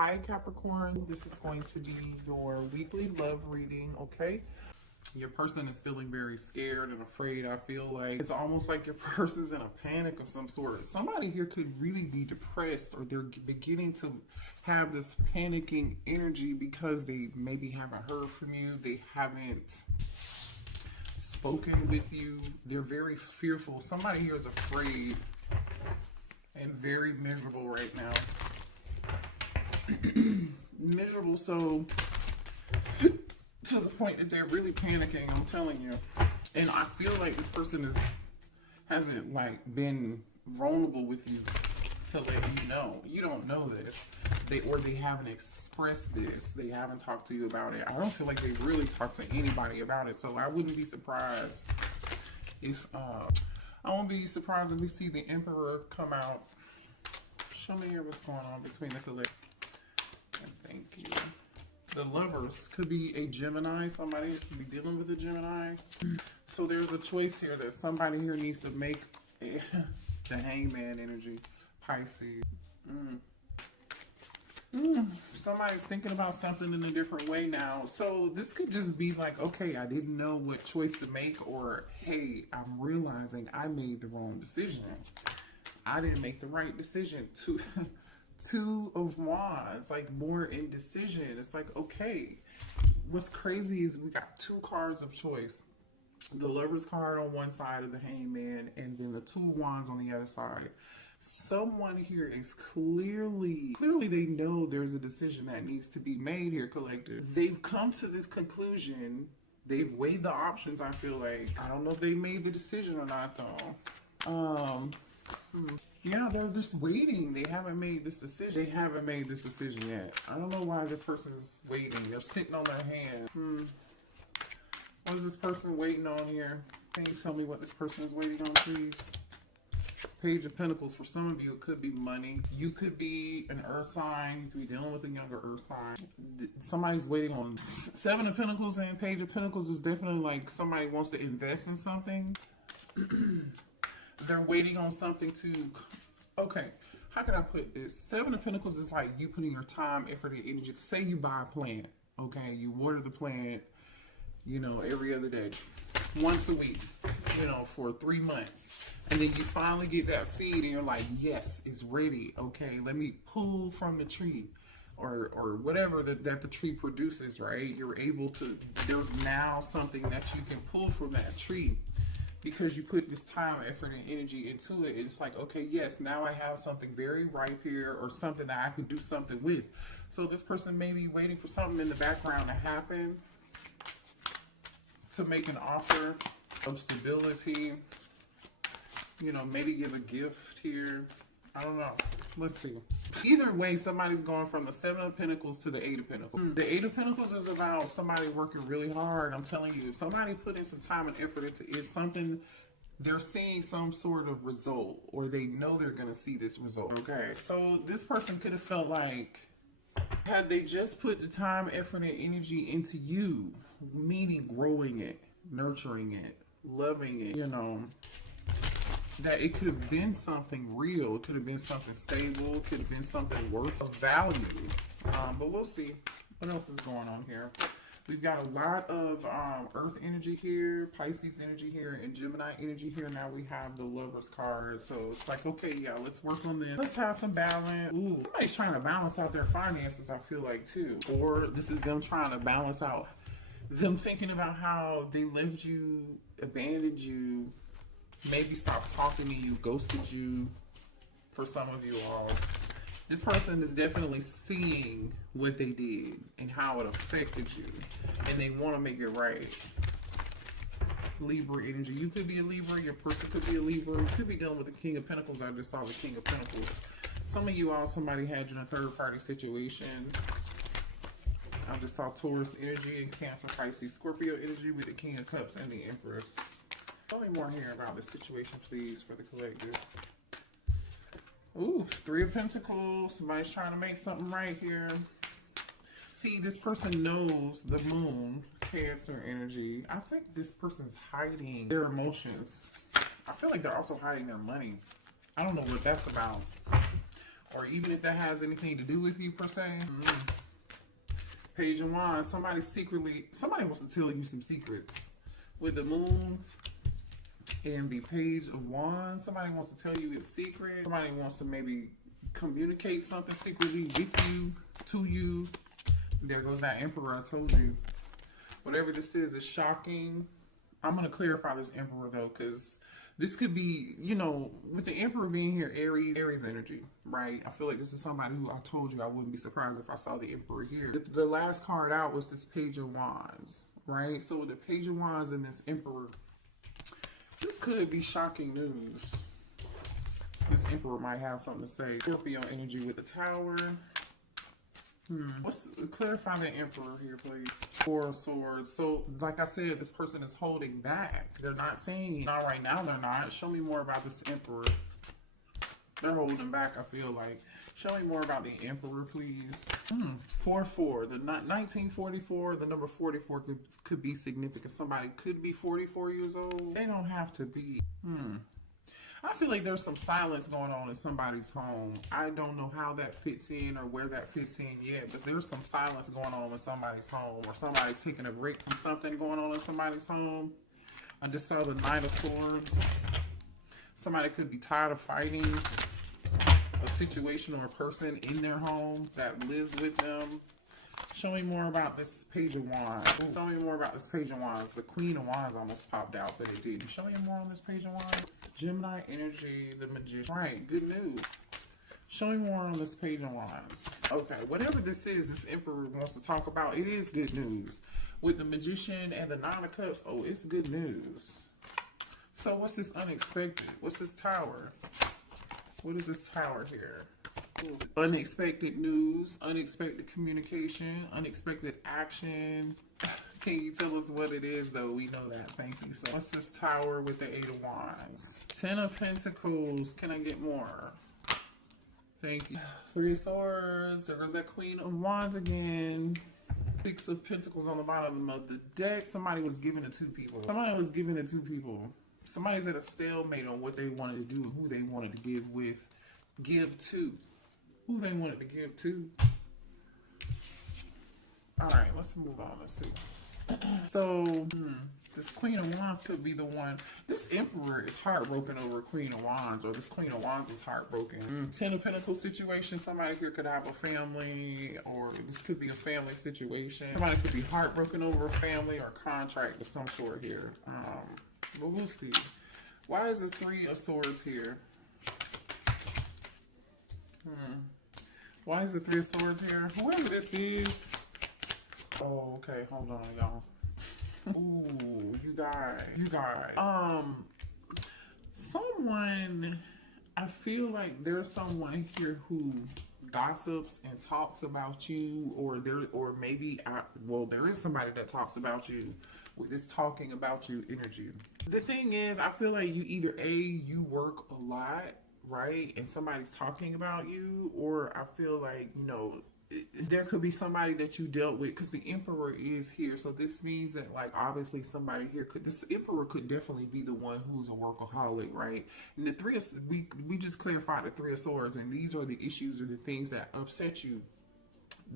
Hi Capricorn, this is going to be your weekly love reading, okay? Your person is feeling very scared and afraid. I feel like it's almost like your person's in a panic of some sort. Somebody here could really be depressed, or they're beginning to have this panicking energy because they maybe haven't heard from you. They haven't spoken with you. They're very fearful. Somebody here is afraid and very miserable right now. Miserable, so to the point that they're really panicking, I'm telling you. And I feel like this person hasn't like been vulnerable with you to let you know. You don't know this. They haven't expressed this. They haven't talked to you about it. I don't feel like they really talked to anybody about it. So I wouldn't be surprised if I won't be surprised if we see the Emperor come out. Show me here what's going on between the collective. And thank you. The Lovers could be a Gemini. Somebody could be dealing with a Gemini. So there's a choice here that somebody here needs to make. The Hangman energy. Pisces. Somebody's thinking about something in a different way now. So this could just be like, okay, I didn't know what choice to make, or hey, I'm realizing I made the wrong decision. I didn't make the right decision. Two of Wands, like more indecision. It's like, okay, what's crazy is we got two cards of choice. The Lover's card on one side of the Hangman, and then the Two of Wands on the other side. Someone here is clearly they know there's a decision that needs to be made here, collective. They've come to this conclusion. They've weighed the options, I feel like. I don't know if they made the decision or not, though. Yeah, they're just waiting. They haven't made this decision. They haven't made this decision yet. I don't know why this person is waiting. They're sitting on their hand. What is this person waiting on here? Can you tell me what this person is waiting on, please? Page of Pentacles. For some of you, it could be money. You could be an earth sign. You could be dealing with a younger earth sign. Somebody's waiting on Seven of Pentacles, and Page of Pentacles is definitely like somebody wants to invest in something. They're waiting on something to, okay, how can I put this? Seven of Pentacles is like you putting your time, effort, and energy. Say you buy a plant, okay? You water the plant, you know, every other day, once a week, you know, for 3 months. And then you finally get that seed and you're like, yes, it's ready, okay? Let me pull from the tree or whatever that the tree produces, right? You're able to, there's now something that you can pull from that tree. Because you put this time, effort, and energy into it. It's like, okay, yes, now I have something very ripe here, or something that I can do something with. So this person may be waiting for something in the background to happen, to make an offer of stability, you know, maybe give a gift here. I don't know. Let's see. Either way, somebody's going from the Seven of Pentacles to the Eight of Pentacles. The Eight of Pentacles is about somebody working really hard. I'm telling you, somebody put in some time and effort into it. Something, they're seeing some sort of result, or they know they're going to see this result. Okay, so this person could have felt like, had they just put the time, effort, and energy into you, meaning growing it, nurturing it, loving it, you know, that it could have been something real. It could have been something stable. It could have been something worth of value. But we'll see. What else is going on here? We've got a lot of Earth energy here, Pisces energy here, and Gemini energy here. Now we have the Lover's card. So it's like, okay, yeah, let's work on this. Let's have some balance. Ooh, somebody's trying to balance out their finances, I feel like, too. Or this is them trying to balance out, them thinking about how they left you, abandoned you, maybe stopped talking to you, ghosted you, for some of you all. This person is definitely seeing what they did and how it affected you, and they want to make it right. Libra energy. You could be a Libra. Your person could be a Libra. You could be dealing with the King of Pentacles. I just saw the King of Pentacles. Some of you all, somebody had you in a third-party situation. I just saw Taurus energy and Cancer, Pisces, Scorpio energy with the King of Cups and the Empress. Tell me more here about this situation, please, for the collective. Ooh, Three of Pentacles. Somebody's trying to make something right here. See, this person knows the Moon, Cancer energy. I think this person's hiding their emotions. I feel like they're also hiding their money. I don't know what that's about. or even if that has anything to do with you per se. Page of Wands, somebody wants to tell you some secrets. With the Moon and the Page of Wands, somebody wants to tell you a secret. Somebody wants to maybe communicate something secretly with you, to you. There goes that Emperor I told you. Whatever this is shocking. I'm going to clarify this Emperor though, because this could be, you know, with the Emperor being here, Aries energy, right? I feel like this is somebody who I told you I wouldn't be surprised if I saw the Emperor here. The last card out was this Page of Wands, right? So with the Page of Wands and this Emperor, this could be shocking news. This Emperor might have something to say. Scorpio energy with the Tower. Let's clarify the Emperor here, please. Four of Swords. So, like I said, this person is holding back. They're not saying, not right now, they're not. Show me more about this Emperor. They're holding back, I feel like. Show me more about the Emperor, please. 4-4. The 1944, the number 44 could be significant. Somebody could be 44 years old. They don't have to be. I feel like there's some silence going on in somebody's home. I don't know how that fits in or where that fits in yet, but there's some silence going on in somebody's home, or somebody's taking a break from something going on in somebody's home. I just saw the Knight of Swords. Somebody could be tired of fighting a situation or a person in their home that lives with them. Show me more about this Page of Wands. Show me more about this Page of Wands. The Queen of Wands almost popped out, but it didn't. Show me more on this Page of Wands. Gemini energy, the Magician. Right, good news. Show me more on this Page of Wands. Okay, whatever this is, this Emperor wants to talk about, it is good news. With the Magician and the Nine of Cups, oh, it's good news. So what's this unexpected? What's this Tower? What is this Tower here? Unexpected news, unexpected communication, unexpected action. Can you tell us what it is though? We know that. Thank you. So what's this Tower with the 8 of Wands? 10 of Pentacles. Can I get more? Thank you. 3 of Swords. There goes that Queen of Wands again. 6 of Pentacles on the bottom of the deck. Somebody was giving it to people. Somebody was giving it to people. Somebody's at a stalemate on what they wanted to do, who they wanted to give to. Who they wanted to give to. Alright, let's move on. Let's see. So, this Queen of Wands could be the one. This Emperor is heartbroken over Queen of Wands, or this Queen of Wands is heartbroken. 10 of Pentacles situation. Somebody here could have a family, or this could be a family situation. Somebody could be heartbroken over a family or contract of some sort here. But we'll see. Why is the 3 of Swords here? Why is the 3 of Swords here? Whoever this is. Oh, okay. Hold on, y'all. Ooh, you guys. Someone, I feel like there's someone here who gossips and talks about you, or there is somebody that talks about you with this talking about you energy. The thing is, I feel like you either you work a lot, right, and somebody's talking about you, or I feel like, you know, there could be somebody that you dealt with, because the Emperor is here. So this means that, like, obviously somebody here this Emperor could definitely be the one who's a workaholic, right? And the 3 of, we just clarified the 3 of Swords, and these are the issues or the things that upset you,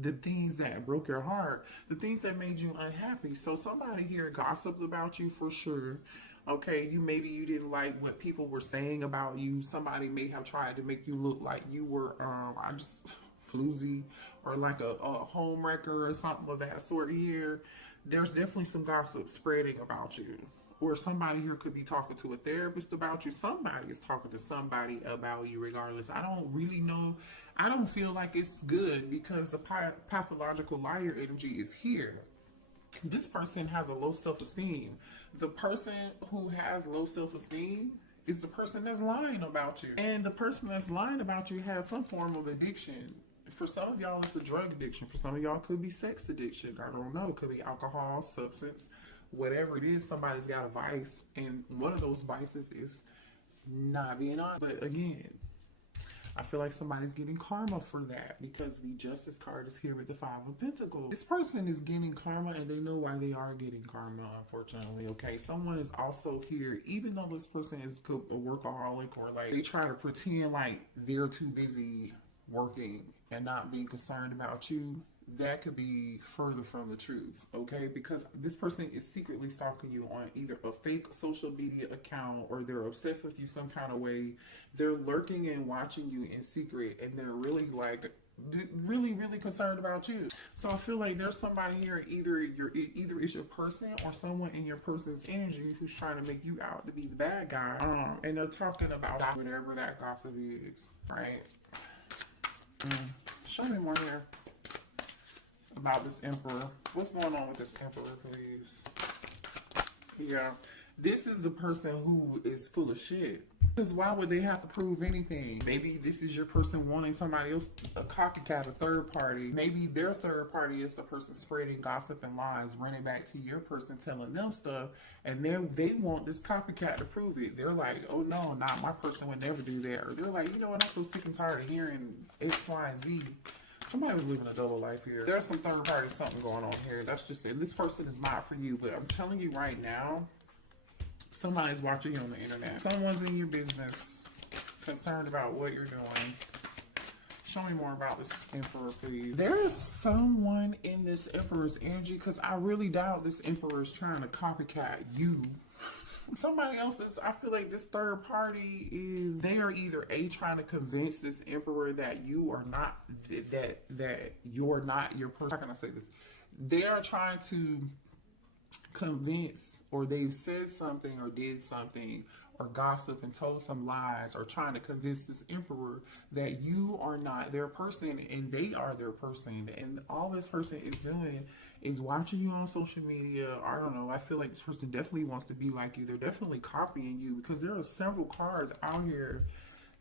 the things that broke your heart, the things that made you unhappy. So somebody here gossiped about you for sure. Okay, maybe you didn't like what people were saying about you. Somebody may have tried to make you look like you were floozy, or like a home wrecker or something of that sort here. There's definitely some gossip spreading about you. Or somebody here could be talking to a therapist about you. Somebody is talking to somebody about you regardless. I don't really know. I don't feel like it's good, because the pathological liar energy is here. This person has a low self-esteem. The person who has low self-esteem is the person that's lying about you. And the person that's lying about you has some form of addiction. For some of y'all, it's a drug addiction. For some of y'all, it could be sex addiction. I don't know. It could be alcohol, substance, whatever it is. Somebody's got a vice, and one of those vices is not being honest. But again, I feel like somebody's getting karma for that, because the Justice card is here with the 5 of Pentacles. This person is getting karma, and they know why they are getting karma, unfortunately, okay? Someone is also here, even though this person is a workaholic, or like they try to pretend like they're too busy working and not being concerned about you, that could be further from the truth, okay? Because this person is secretly stalking you on either a fake social media account, or they're obsessed with you some kind of way. They're lurking and watching you in secret, and they're really like really concerned about you. So I feel like there's somebody here, either it's your person or someone in your person's energy who's trying to make you out to be the bad guy, and they're talking about whatever that gossip is, right? Show me more here about this emperor. What's going on with this emperor, please? Yeah, this is the person who is full of shit. Because why would they have to prove anything? Maybe this is your person wanting somebody else, a copycat, a third party. Maybe their third party is the person spreading gossip and lies, running back to your person, telling them stuff, and they want this copycat to prove it. They're like, oh no, not my person would never do that. Or they're like, you know what, I'm so sick and tired of hearing X, Y, and Z. Somebody was living a double life here. There's some third party something going on here. That's just it. This person is not for you, but I'm telling you right now, somebody's watching you on the internet. Someone's in your business, concerned about what you're doing. Show me more about this emperor, please. There is someone in this emperor's energy, because I really doubt this emperor is trying to copycat you. Somebody else is, I feel like this third party is, they are either trying to convince this emperor that you are not, that you're not your person. How can I say this? They are trying to convince, or they've said something or did something or gossip and told some lies, or trying to convince this emperor that you are not their person and they are their person. And all this person is doing is watching you on social media. I don't know, I feel like this person definitely wants to be like you. They're definitely copying you, because there are several cards out here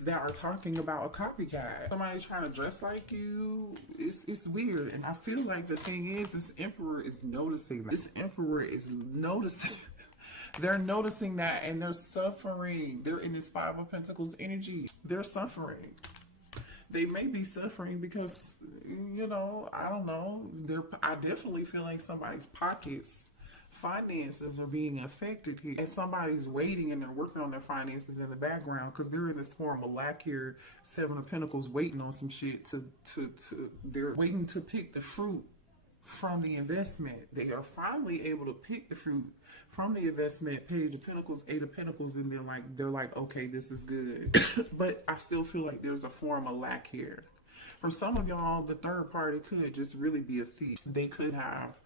that are talking about a copycat. Somebody's trying to dress like you. It's weird. And I feel like the thing is, this emperor is noticing that. This emperor is noticing. They're noticing that, and they're suffering. They're in this Five of Pentacles energy. They're suffering. They may be suffering because, you know, I don't know. I definitely feel like somebody's pockets, finances are being affected here, and somebody's waiting and they're working on their finances in the background, because they're in this form of lack here. Seven of Pentacles, waiting on some shit they're waiting to pick the fruit from the investment. They are finally able to pick the fruit from the investment. Page of Pentacles, Eight of Pentacles, and they're like, okay, this is good. But I still feel like there's a form of lack here. For some of y'all, the third party could just really be a thief. They could have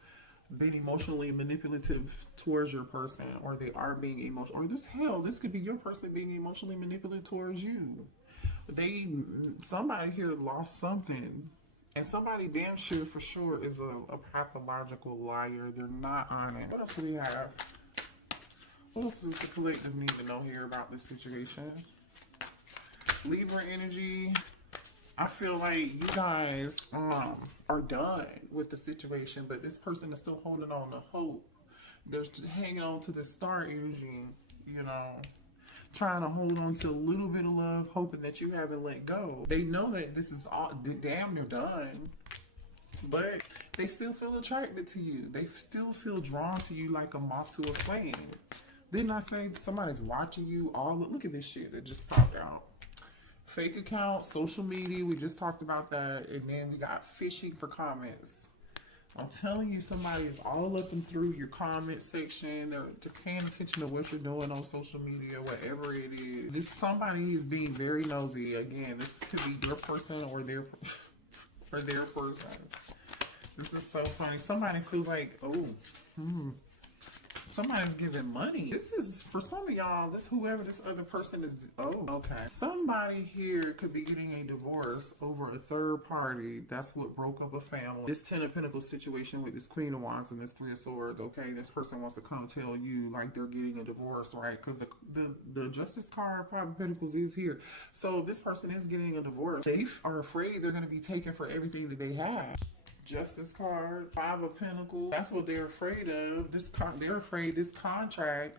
been emotionally manipulative towards your person, or they are being emotional, or this could be your person being emotionally manipulative towards you. Somebody here lost something, and somebody damn sure for sure is a pathological liar. They're not honest. What else do we have? What else does the collective need to know here about this situation? Libra energy. I feel like you guys are done with the situation, but this person is still holding on to hope. They're just hanging on to the star energy, you know, trying to hold on to a little bit of love, hoping that you haven't let go. They know that this is all damn near done, but they still feel attracted to you. They still feel drawn to you like a moth to a flame. Didn't I say somebody's watching you? Look at this shit that just popped out. Fake account, social media, we just talked about that. And then we got fishing for comments. I'm telling you, somebody is all up and through your comment section. They're paying attention to what you're doing on social media, whatever it is. Somebody is being very nosy. Again, this could be your person or their person. This is so funny. Somebody feels like, somebody's giving money. This is, for some of y'all, whoever this other person is, okay. Somebody here could be getting a divorce over a third party. That's what broke up a family. This Ten of Pentacles situation with this Queen of Wands and this Three of Swords, okay? This person wants to come tell you like they're getting a divorce, right? Because the Justice card, Five of Pentacles, is here. So this person is getting a divorce. They are afraid they're going to be taken for everything that they have. Justice card, Five of Pentacles. That's what they're afraid of. They're afraid this contract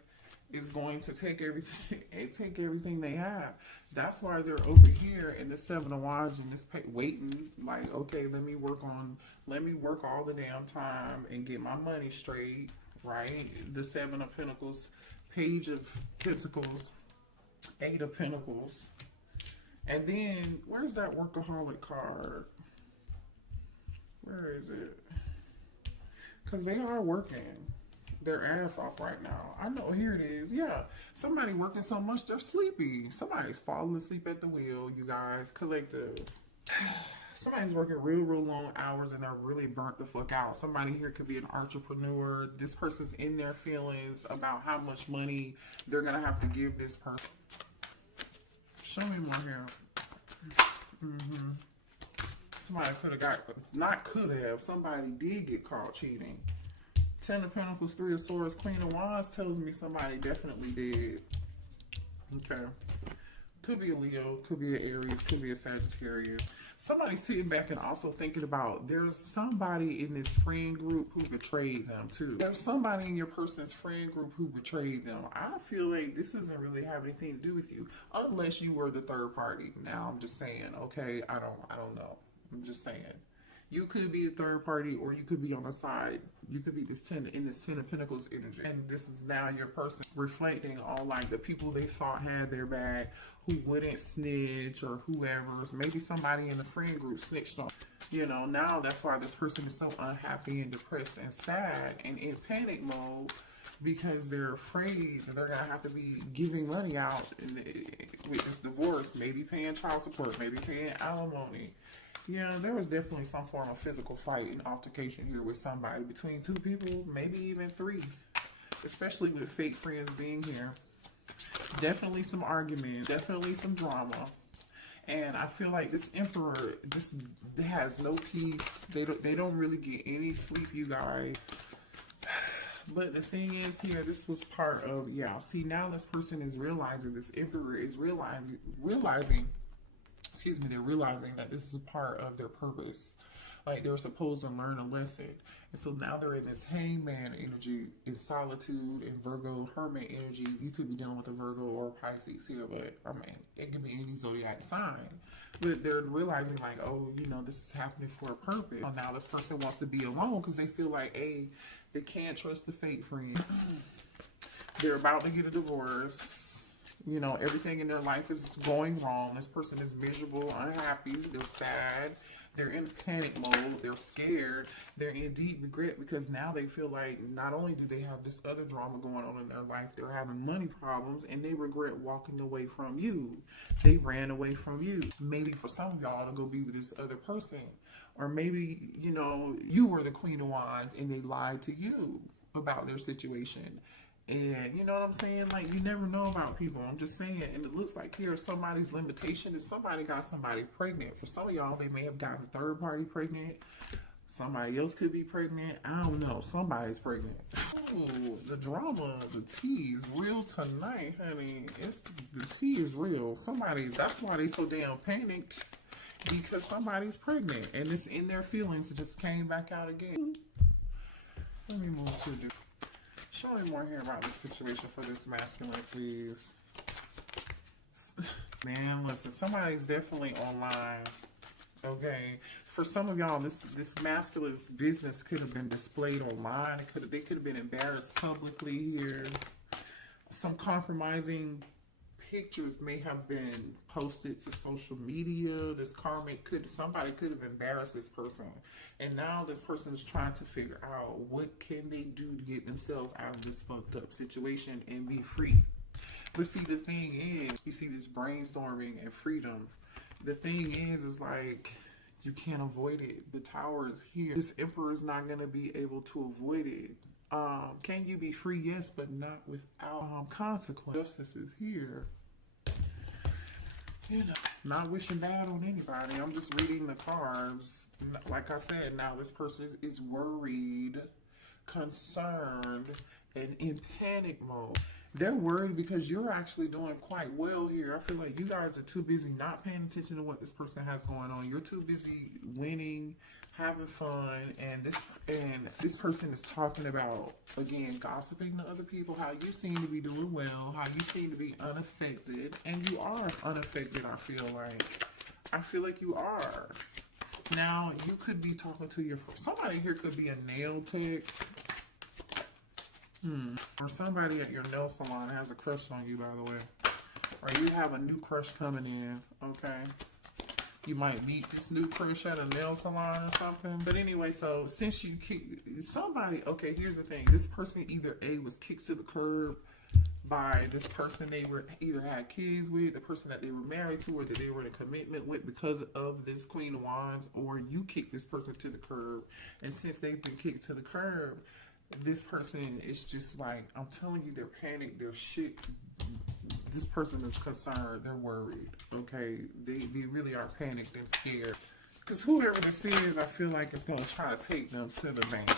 is going to take everything they have. That's why they're over here in the Seven of Wands and this waiting. Like, okay, let me work all the damn time and get my money straight. Right? The Seven of Pentacles, Page of Pentacles, Eight of Pentacles. And then, where's that workaholic card? Where is it? Because they are working their ass off right now. I know, here it is. Yeah, somebody working so much they're sleepy. Somebody's falling asleep at the wheel, you guys. Collective. Somebody's working real long hours and they're really burnt the fuck out. Somebody here could be an entrepreneur. This person's in their feelings about how much money they're gonna have to give this person. Show me more here. Somebody could have got, not could have, somebody did get caught cheating. Ten of Pentacles, Three of Swords, Queen of Wands tells me somebody definitely did. Okay. Could be a Leo, could be an Aries, could be a Sagittarius. Somebody sitting back and also thinking about there's somebody in this friend group who betrayed them too. There's somebody in your person's friend group who betrayed them. I feel like this doesn't really have anything to do with you unless you were the third party. Now I'm just saying, okay, I don't know. I'm just saying. You could be the third party or you could be on the side. You could be this Ten of Pentacles energy. And this is now your person reflecting on like the people they thought had their back, who wouldn't snitch or whoever. Maybe somebody in the friend group snitched on. You know, now that's why this person is so unhappy and depressed and sad and in panic mode because they're afraid that they're going to have to be giving money out with this divorce, maybe paying child support, maybe paying alimony. Yeah, there was definitely some form of physical fight and altercation here with somebody, between two people, maybe even three, especially with fake friends being here. Definitely some argument, definitely some drama. And I feel like this Emperor just has no peace. They don't really get any sleep, you guys. But the thing is here, this was part of, yeah, see, now this person is realizing, this Emperor is realizing they're realizing that this is a part of their purpose. Like they're supposed to learn a lesson. And so now they're in this hangman energy, in solitude, and Virgo hermit energy. You could be dealing with a Virgo or a Pisces here, but I mean, it could be any zodiac sign. But they're realizing like, oh, you know, this is happening for a purpose. So now this person wants to be alone because they feel like, hey, they can't trust the fake friend. They're about to get a divorce. You know, everything in their life is going wrong. This person is miserable, unhappy, they're sad, they're in panic mode, they're scared, they're in deep regret because now they feel like not only do they have this other drama going on in their life, they're having money problems and they regret walking away from you. They ran away from you. Maybe for some of y'all to go be with this other person. Or maybe, you know, you were the Queen of Wands and they lied to you about their situation. And you know what I'm saying? Like, you never know about people. I'm just saying. And it looks like here somebody's limitation is somebody got somebody pregnant. For some of y'all, they may have gotten a third party pregnant. Somebody else could be pregnant. I don't know. Somebody's pregnant. Ooh, the drama, the tea is real tonight, honey. The tea is real. That's why they so damn panicked. Because somebody's pregnant. And it's in their feelings. It just came back out again. Let me move to the... Show me more here about this situation for this masculine, please. Man, listen, somebody's definitely online. Okay, for some of y'all, this masculine's business could have been displayed online. They could have been embarrassed publicly here. Some compromising pictures may have been posted to social media. This somebody could have embarrassed this person, and now this person is trying to figure out what can they do to get themselves out of this fucked up situation and be free. But see, the thing is, you see this brainstorming and freedom. The thing is like, you can't avoid it. The Tower is here. This Emperor is not going to be able to avoid it. Can you be free? Yes, but not without consequence. Justice is here. You know, not wishing bad on anybody. I'm just reading the cards. Like I said, now this person is worried, concerned, and in panic mode. They're worried because you're actually doing quite well here. I feel like you guys are too busy not paying attention to what this person has going on. You're too busy winning, having fun, and this person is talking about, again, gossiping to other people, how you seem to be doing well, how you seem to be unaffected, and you are unaffected. I feel like you are. Now, you could be talking to somebody here could be a nail tech. Or somebody at your nail salon has a crush on you, by the way. or you have a new crush coming in, okay? You might meet this new crush at a nail salon or something. But anyway, so since you kicked somebody, okay, here's the thing. This person either A, was kicked to the curb by this person they were either had kids with, the person that they were married to, or that they were in a commitment with because of this Queen of Wands, or you kicked this person to the curb. And since they've been kicked to the curb, this person is just like, I'm telling you, they're panicked, they're shit. This person is concerned, they're worried, okay? They really are panicked and scared. Because whoever this is, I feel like it's going to try to take them to the bank,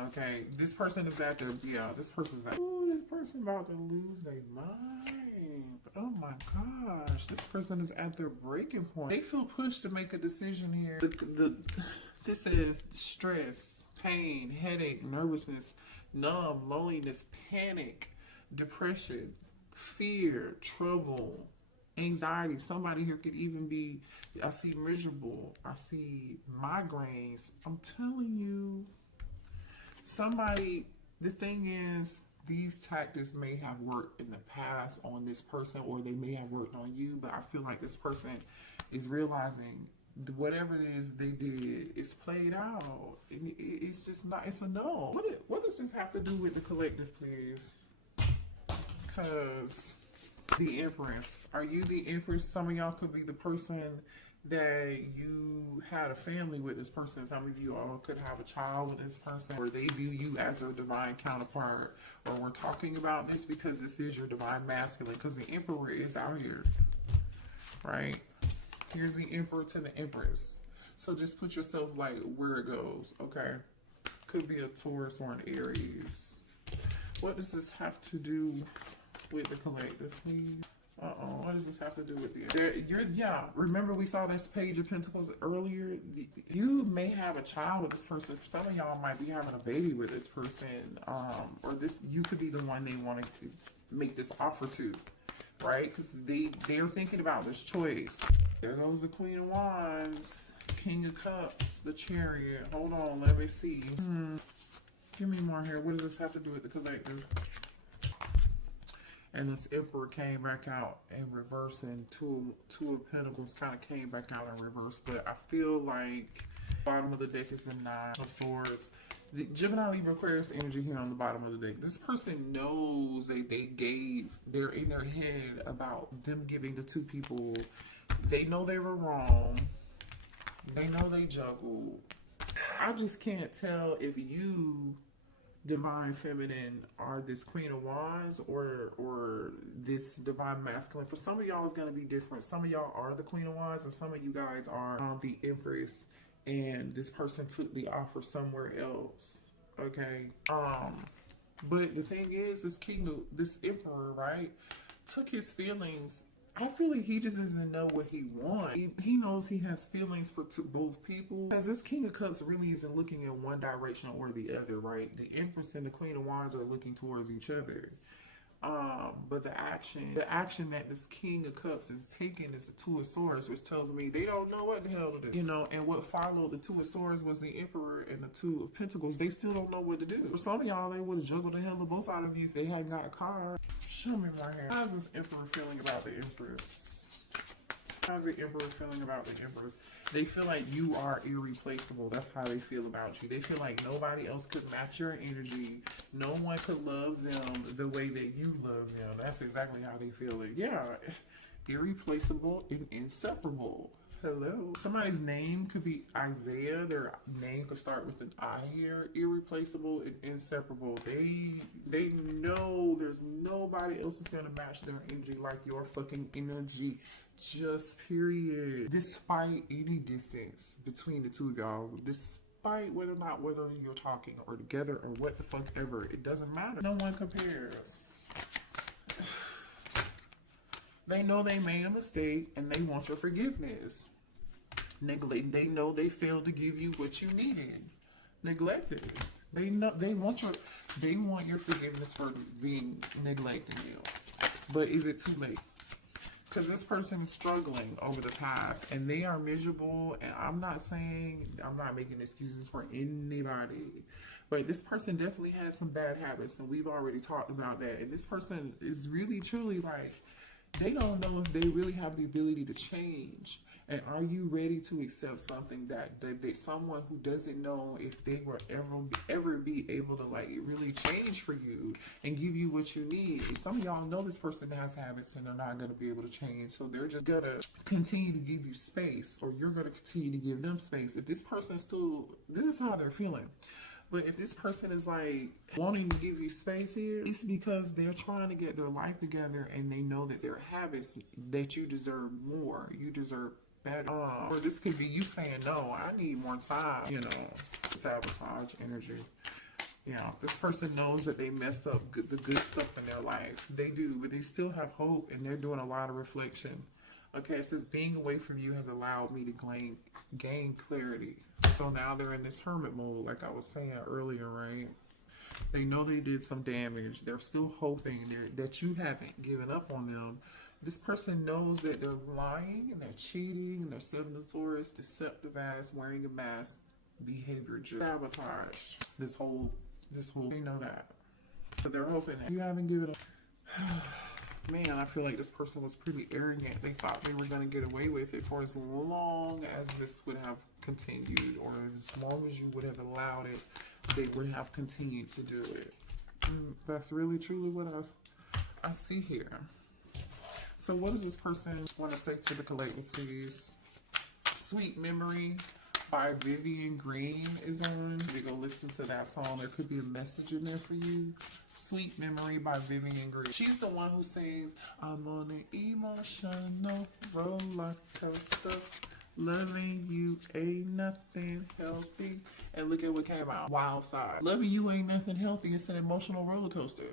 okay? This person is at their, this person's like, oh, this person about to lose their mind. Oh my gosh, this person is at their breaking point. They feel pushed to make a decision here. This is stress, pain, headache, nervousness, numb, loneliness, panic, depression, fear, trouble, anxiety. Somebody here could even be, I see miserable, I see migraines. I'm telling you, somebody, the thing is, these tactics may have worked in the past on this person, or they may have worked on you, but I feel like this person is realizing whatever it is they did is played out. It's just not, it's a no. What does this have to do with the collective, please? Because the Empress, are you the Empress? Some of y'all could be the person that you had a family with this person. Some of you all could have a child with this person, or they view you as their divine counterpart. Or we're talking about this because this is your divine masculine, because the Emperor is out here, right? Here's the Emperor to the Empress. So just put yourself like where it goes, okay? Could be a Taurus or an Aries. What does this have to do with the collective, please? What does this have to do with the... remember we saw this Page of Pentacles earlier? You may have a child with this person. Some of y'all might be having a baby with this person. Or this, you could be the one they want to make this offer to, right? Because they're thinking about this choice. There goes the Queen of Wands, King of Cups, the Chariot. Hold on, let me see. Give me more here. What does this have to do with the collective? And this Emperor came back out in reverse, and two of Pentacles kind of came back out in reverse. But I feel like bottom of the deck is the Nine of Swords. The Gemini, Libra, Aquarius energy here on the bottom of the deck. This person knows they're in their head about them giving the two people. They know they were wrong. They know they juggled. I just can't tell if you, divine feminine, are this Queen of Wands or this divine masculine. For some of y'all, it's going to be different. Some of y'all are the Queen of Wands, and some of you guys are the Empress, and this person took the offer somewhere else, okay? But the thing is, this Emperor, right, took his feelings. I feel like he just doesn't know what he wants. He knows he has feelings for both people. Because this King of Cups really isn't looking in one direction or the other, right? The Empress and the Queen of Wands are looking towards each other. But the action that this King of Cups is taking is the Two of Swords, which tells me they don't know what the hell to do. You know, and what followed the Two of Swords was the Emperor and the Two of Pentacles. They still don't know what to do. For some of y'all, they would have juggled the hell of both out of you if they hadn't got a car. Show me more here. How's this Emperor feeling about the Empress? How's the Emperor feeling about the Empress? They feel like you are irreplaceable. That's how they feel about you. They feel like nobody else could match your energy. No one could love them the way that you love them. That's exactly how they feel it. Yeah, irreplaceable and inseparable. Hello. Somebody's name could be Isaiah. Their name could start with an I here. Irreplaceable and inseparable. They know there's nobody else that's gonna match their energy like your fucking energy. Just period. Despite any distance between the two of y'all, despite whether you're talking or together or what the fuck ever, it doesn't matter. No one compares. They know they made a mistake and they want your forgiveness. They know they failed to give you what you needed. Neglected. They want your forgiveness for being neglecting you. But is it too late? Because this person is struggling over the past and they are miserable. And I'm not making excuses for anybody, but this person definitely has some bad habits, and we've already talked about that. And this person is really truly like, They don't know if they really have the ability to change. And are you ready to accept something that someone who doesn't know if they will ever be able to like really change for you and give you what you need? Some of y'all know this person has habits and they're not going to be able to change, so they're just gonna continue to give you space, or you're going to continue to give them space. If this person still, this is how they're feeling. But if this person is like wanting to give you space here, it's because they're trying to get their life together and they know that their habits, that you deserve more. You deserve better. Or this could be you saying, no, I need more time. You know, sabotage energy. Yeah, this person knows that they messed up the good stuff in their life. They do, but they still have hope and they're doing a lot of reflection. Okay, it says being away from you has allowed me to gain clarity. So now they're in this hermit mode, like I was saying earlier, right? They know they did some damage. They're still hoping that you haven't given up on them. This person knows that they're lying and they're cheating and they're saboteur, deceptive ass, wearing a mask behavior, just sabotage. This whole, they know that. But they're hoping that you haven't given up. Man, I feel like this person was pretty arrogant. They thought they were going to get away with it for as long as this would have continued, or as long as you would have allowed it, they would have continued to do it. That's really truly what I see here. So what does this person want to say to the collective, please? Sweet Memory by Vivian Green is on. You go listen to that song. There could be a message in there for you. Sweet Memory by Vivian Green. She's the one who sings, I'm on an emotional roller coaster. Loving you ain't nothing healthy. And look at what came out. Wild Side. Loving you ain't nothing healthy. It's an emotional roller coaster.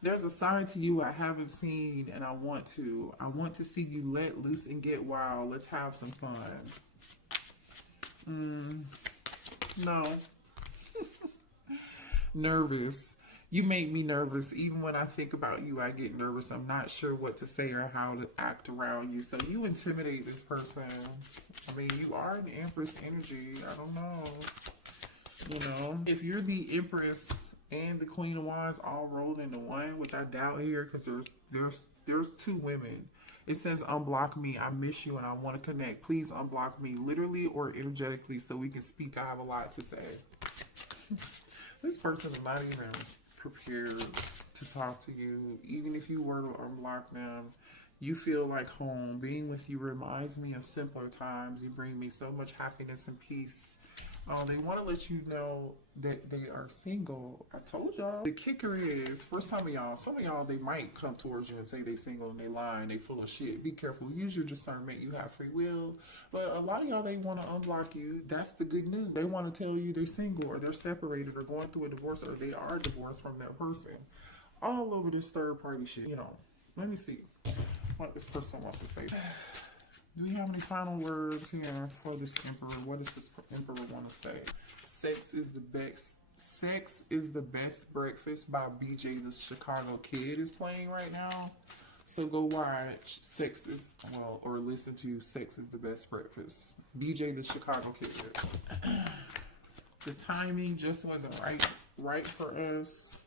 There's a side to you I haven't seen, and I want to. I want to see you let loose and get wild. Let's have some fun. No. Nervous. You make me nervous. Even when I think about you, I get nervous. I'm not sure what to say or how to act around you. So you intimidate this person. I mean, you are an Empress energy. I don't know. You know, if you're the Empress and the Queen of Wands all rolled into one, which I doubt here, because there's two women. It says unblock me. I miss you and I want to connect. Please unblock me, literally or energetically, so we can speak. I have a lot to say. This person is not even prepared to talk to you. Even if you were to unblock them, you feel like home. Being with you reminds me of simpler times. You bring me so much happiness and peace. They want to let you know that they are single. I told y'all. The kicker is, for some of y'all, they might come towards you and say they single and they lying, they full of shit. Be careful. Use your discernment. You have free will. But a lot of y'all, they want to unblock you. That's the good news. They want to tell you they're single or they're separated or going through a divorce or they are divorced from that person. All over this third party shit. You know, let me see what this person wants to say. Do we have any final words here for this Emperor? What does this Emperor want to say? Sex is the best breakfast by BJ the Chicago Kid is playing right now. So go watch or listen to Sex is the Best Breakfast. BJ the Chicago Kid. The timing just wasn't right for us.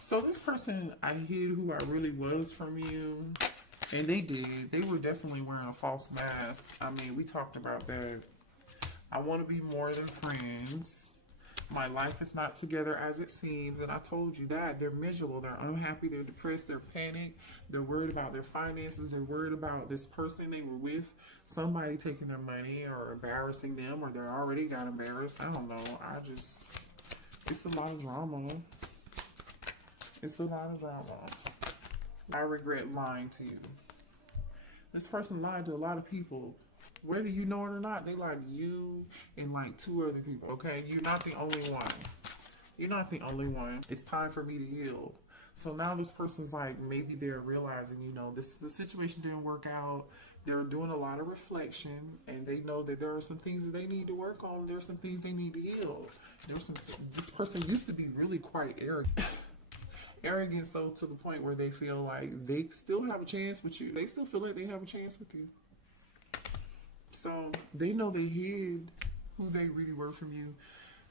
So this person, I hid who I really was from you. And they did. They were definitely wearing a false mask. I mean, we talked about that. I want to be more than friends. My life is not together as it seems. And I told you that. They're miserable. They're unhappy. They're depressed. They're panicked. They're worried about their finances. They're worried about this person they were with. Somebody taking their money or embarrassing them. Or they already got embarrassed. I don't know. It's a lot of drama. It's a lot of drama. I regret lying to you. This person lied to a lot of people. Whether you know it or not, they lied to you and like 2 other people, okay? You're not the only one. You're not the only one. It's time for me to heal. So now this person's like, maybe they're realizing, you know, the situation didn't work out. They're doing a lot of reflection and they know that there are some things that they need to work on. There's some things they need to heal. This person used to be really quite arrogant. Arrogant so to the point where they feel like they still have a chance with you. They still feel like they have a chance with you. So they know they hid who they really were from you.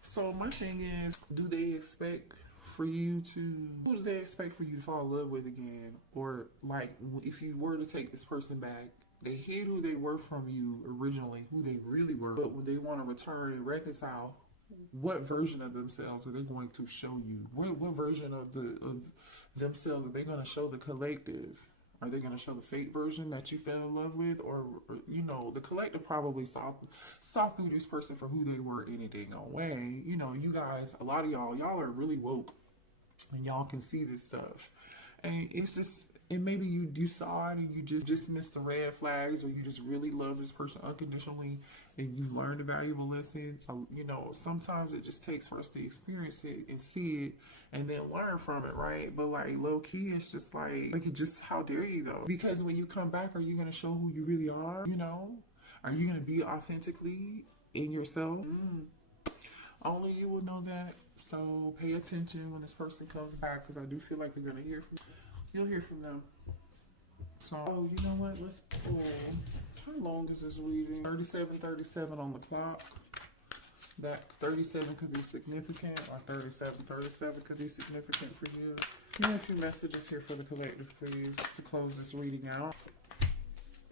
So my thing is, do they expect for you to, who do they expect for you to fall in love with again? Or like, if you were to take this person back, they hid who they were from you originally, who they really were, but when they want to return and reconcile, what version of themselves are they going to show you? What version of themselves are they going to show the collective? Are they going to show the fake version that you fell in love with? Or you know, the collective probably saw through this person for who they were any dang way. You know, you guys, a lot of y'all are really woke, and y'all can see this stuff. And it's just, and maybe you saw it and you just missed the red flags, or you just really love this person unconditionally and you learned a valuable lesson. You know, sometimes it just takes for us to experience it and see it and then learn from it, right? But like low key, it's just like it just, how dare you though? Because when you come back, are you going to show who you really are? You know, are you going to be authentically in yourself? Only you will know that. So pay attention when this person comes back, because I do feel like you're going to hear from, you'll hear from them. So, oh, you know what? Let's pull. How long is this reading? 37 on the clock. That 37 could be significant, or 37 could be significant for you. Give me a few messages here for the collective, please, to close this reading out.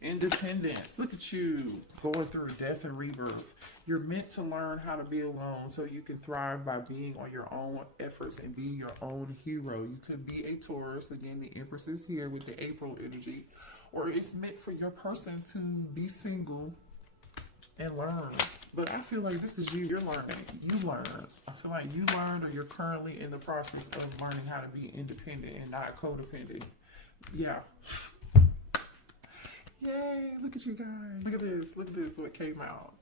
Independence. Look at you going through death and rebirth. You're meant to learn how to be alone so you can thrive by being on your own efforts and being your own hero. You could be a Taurus. Again, the Empress is here with the April energy. Or it's meant for your person to be single and learn. But I feel like this is you. You're learning. You learn. I feel like you learned, or you're currently in the process of learning how to be independent and not codependent. Yeah. Yay, look at you guys. Look at this. Look at this, what came out.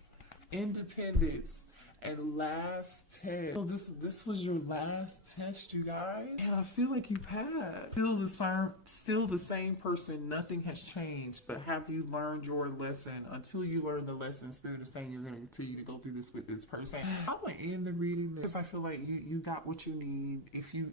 Independence and last test. So this was your last test, you guys. And I feel like you passed. Still the same person. Nothing has changed. But have you learned your lesson? Until you learn the lesson, Spirit is saying you're going to continue to go through this with this person. I'm going to end the reading because I feel like you got what you need. If you